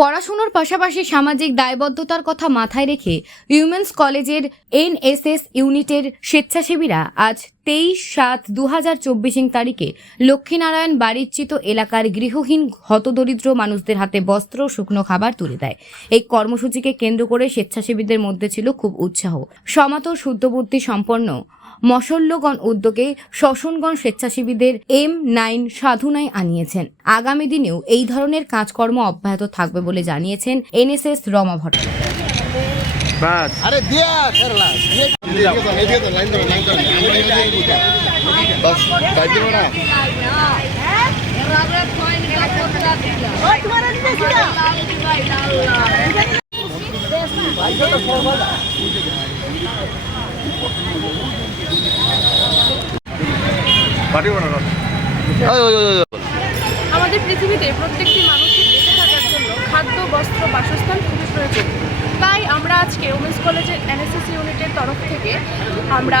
পড়াশোনার পাশাপাশি সামাজিক দায়বদ্ধতার কথা মাথায় রেখে উইমেন্স কলেজের এনএসএস ইউনিটের স্বেচ্ছাসেবীরা আজ 23/7/2024 তারিখে লক্ষ্মীনারায়ণ বাড়িচ্যুত এলাকার গৃহহীন হতদরিদ্র মানুষদের হাতে বস্ত্র ও শুকনো খাবার তুলে দেয়। এই কর্মসূচিকে কেন্দ্র করে স্বেচ্ছাসেবীদের মধ্যে ছিল খুব উৎসাহ। সমাতর শুদ্ধবুদ্ধি সম্পন্ন মশল্যগণ উদ্যোগে শোষণগণ স্বেচ্ছাসেবীদের M9 সাধনায় আনিয়েছেন। আগামী দিনেও এই ধরনের কাজকর্ম অব্যাহত থাকবে বলে জানিয়েছেন এনএসএস রমা আমাদের পৃথিবীতে প্রত্যেকটি মানুষের বেঁচে থাকার জন্য খাদ্য, বস্ত্র, বাসস্থান খুবই প্রয়োজন। তাই আমরা আজকে উমেন্স কলেজের এনএসএস ইউনিটের তরফ থেকে আমরা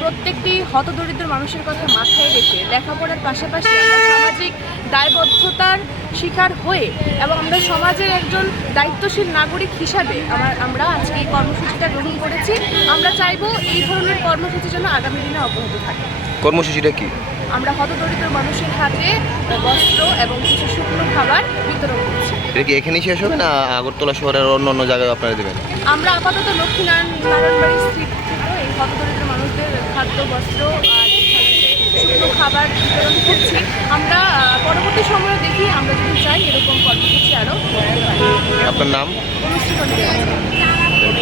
প্রত্যেকটি হতদরিদ্র মানুষের কথা মাথায় রেখে লেখাপড়ার পাশাপাশি আমরা সামাজিক দায়বদ্ধতার শিকার হয়ে এবং আমরা সমাজের একজন দায়িত্বশীল নাগরিক হিসাবে আমরা আজকে এই কর্মসূচিটা গ্রহণ করেছি। আমরা চাইবো এই ধরনের কর্মসূচি যেন আগামী দিনে অব্যাহত থাকে। কর্মসূচিটা কি? আমরা হতদরিদ্র মানুষের হাতে বস্ত্র এবং কিছু শুকনো খাবার বিতরণ করছি। এটা কি এখানেই শেষ হবে না আগরতলা শহরের অন্য অন্য জায়গায় আপনারা দেবেন? আমরা আপাতত লক্ষ্মীনারায়ণ বাড়ি স্থিত এই হতদরিদ্র মানুষদের খাদ্য, বস্ত্র আর শুকনো খাবার বিতরণ করছি। আমরা পরবর্তী সময়ে দেখি আমরা যদি চাই এরকম কর্মসূচি আরও। আপনার নাম? অনুষ্ঠিত